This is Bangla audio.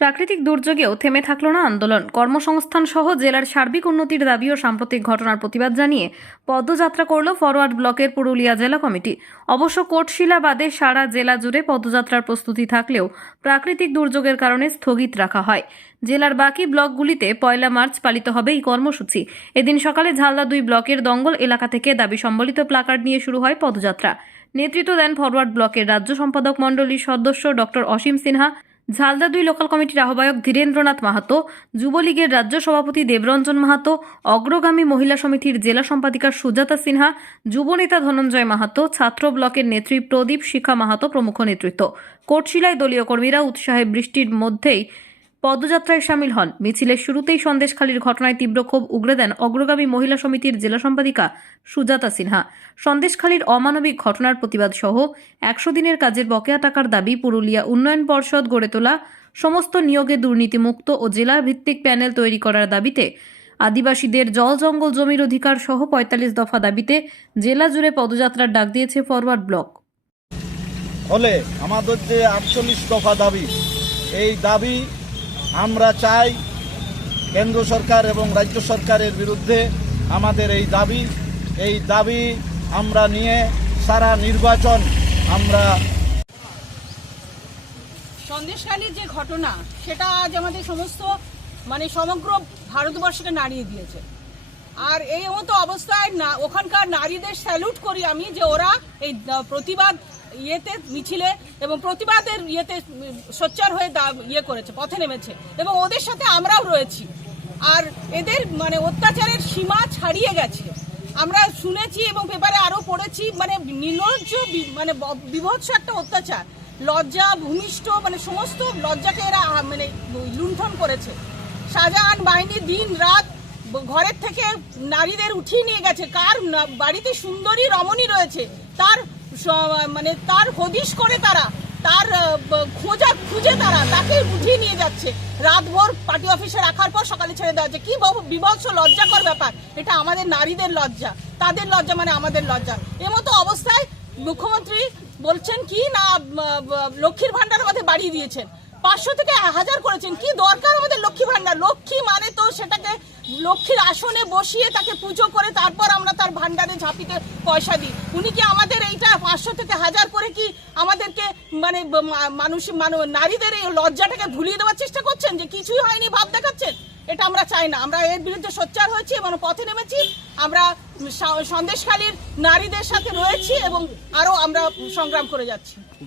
প্রাকৃতিক দুর্যোগেও থেমে থাকল না আন্দোলন। কর্মসংস্থান সহ জেলার সার্বিক উন্নতির দাবি ও সাম্প্রতিক ঘটনার প্রতিবাদ জানিয়ে পদযাত্রা করল ফরওয়ার্ড ব্লকের পুরুলিয়া জেলা কমিটি। অবশ্য কোটশিলা বাদে সারা জেলা জুড়ে পদযাত্রার প্রস্তুতি থাকলেও প্রাকৃতিক দুর্যোগের কারণে স্থগিত রাখা হয়। জেলার বাকি ব্লকগুলিতে পয়লা মার্চ পালিত হবে এই কর্মসূচি। এদিন সকালে ঝালদা দুই ব্লকের দঙ্গল এলাকা থেকে দাবি সম্বলিত প্লাকার্ড নিয়ে শুরু হয় পদযাত্রা। নেতৃত্ব দেন ফরওয়ার্ড ব্লকের রাজ্য সম্পাদক মণ্ডলীর সদস্য ডক্টর অসীম সিনহা। ঝালদা দুই লোকাল কমিটির আহ্বায়ক ধীরেন্দ্রনাথ মাহাতো, যুবলীগের রাজ্য সভাপতি দেবরঞ্জন মাহাতো, অগ্রগামী মহিলা সমিতির জেলা সম্পাদিকা সুজাতা সিনহা, যুবনেতা ধনঞ্জয় মাহাতো, ছাত্র ব্লকের নেত্রী প্রদীপ শিখা মাহাতো প্রমুখ নেতৃত্ব। কোটশিলায় দলীয় কর্মীরা উৎসাহে বৃষ্টির মধ্যেই পদযাত্রায় সামিল হন। মিছিলের শুরুতেই সন্দেশখালীর ঘটনায় তীব্র ক্ষোভ উগরে দেন অগ্রগামী মহিলা সমিতির জেলা সম্পাদিকা সুজাতা সিনহা। সন্দেশখালীর অমানবিক ঘটনার প্রতিবাদ সহ একশো দিনের কাজের বকেয়া টাকার দাবি পুরুলিয়া উন্নয়ন পর্ষদ গড়ে তোলা, সমস্ত নিয়োগে দুর্নীতিমুক্ত ও জেলা ভিত্তিক প্যানেল তৈরি করার দাবিতে আদিবাসীদের জল জঙ্গল জমির অধিকার সহ পঁয়তাল্লিশ দফা দাবিতে জেলা জুড়ে পদযাত্রার ডাক দিয়েছে ফরওয়ার্ড ব্লক। ফলে আমাদের যে আটচল্লিশ দফা দাবি, এই দাবি আমরা চাই কেন্দ্র সরকার এবং রাজ্য সরকারের বিরুদ্ধে আমাদের এই দাবি। এই দাবি আমরা নিয়ে সারা নির্বাচন আমরা সন্দেশখালীর যে ঘটনা, সেটা আজ আমাদের সমস্ত মানে সমগ্র ভারতবর্ষকে নাড়িয়ে দিয়েছে। আর এই মতো অবস্থায় না, ওখানকার নারীদের স্যালুট করি আমি যে ওরা এই প্রতিবাদ ইয়েতে মিছিলে এবং প্রতিবাদের ইয়েতে সোচ্চার হয়ে ইয়ে করেছে, পথে নেমেছে এবং ওদের সাথে আমরাও রয়েছি। আর এদের মানে অত্যাচারের সীমা ছাড়িয়ে গেছে। আমরা শুনেছি এবং পেপারে আরও পড়েছি মানে নির্লজ্জ মানে বিভৎস একটা অত্যাচার। লজ্জা, ভূমিষ্ঠ মানে সমস্ত লজ্জাকে এরা মানে লুণ্ঠন করেছে। শাহজাহান বাহিনী দিন রাত ঘরের থেকে নারীদের উঠিয়ে নিয়ে গেছে। কার বাড়িতে সুন্দরী রমণী রয়েছে, তার মানে তার হদিশ করে তারা, তার খোঁজা খুঁজে তারা তাকে বুঝিয়ে নিয়ে যাচ্ছে। রাতভর পার্টি অফিসে রাখার পর সকালে ছেড়ে দেওয়া হচ্ছে। কি বিভৎস লজ্জাকর ব্যাপার। এটা আমাদের নারীদের লজ্জা। তাদের লজ্জা মানে আমাদের লজ্জা। এমতো অবস্থায় মুখ্যমন্ত্রী বলছেন কি না লক্ষ্মীর ভান্ডার আমাদের বাড়িয়ে দিয়েছেন। পাঁচশো থেকে হাজার করেছেন। কি দরকার আমাদের লক্ষ্মী ভান্ডার লক্ষ্মী মানে তো সেটাকে লক্ষ্মীর আসনে বসিয়ে তাকে পুজো করে তারপর আমরা তার ভান্ডারে ঝাঁপিতে পয়সা দিই। উনি কি আমাদের এইটা পাঁচশো থেকে হাজার করে কি আমাদেরকে মানে মানুষ মানু- নারীদের এই লজ্জাটাকে ভুলিয়ে দেওয়ার চেষ্টা করছেন যে কিছুই হয়নি ভাব দেখাচ্ছেন? এটা আমরা চাই না। আমরা এর বিরুদ্ধে সোচ্চার হয়েছি এবং পথে নেমেছি। আমরা সা- সন্দেশখালীর নারীদের সাথে রয়েছি এবং আরও আমরা সংগ্রাম করে যাচ্ছি।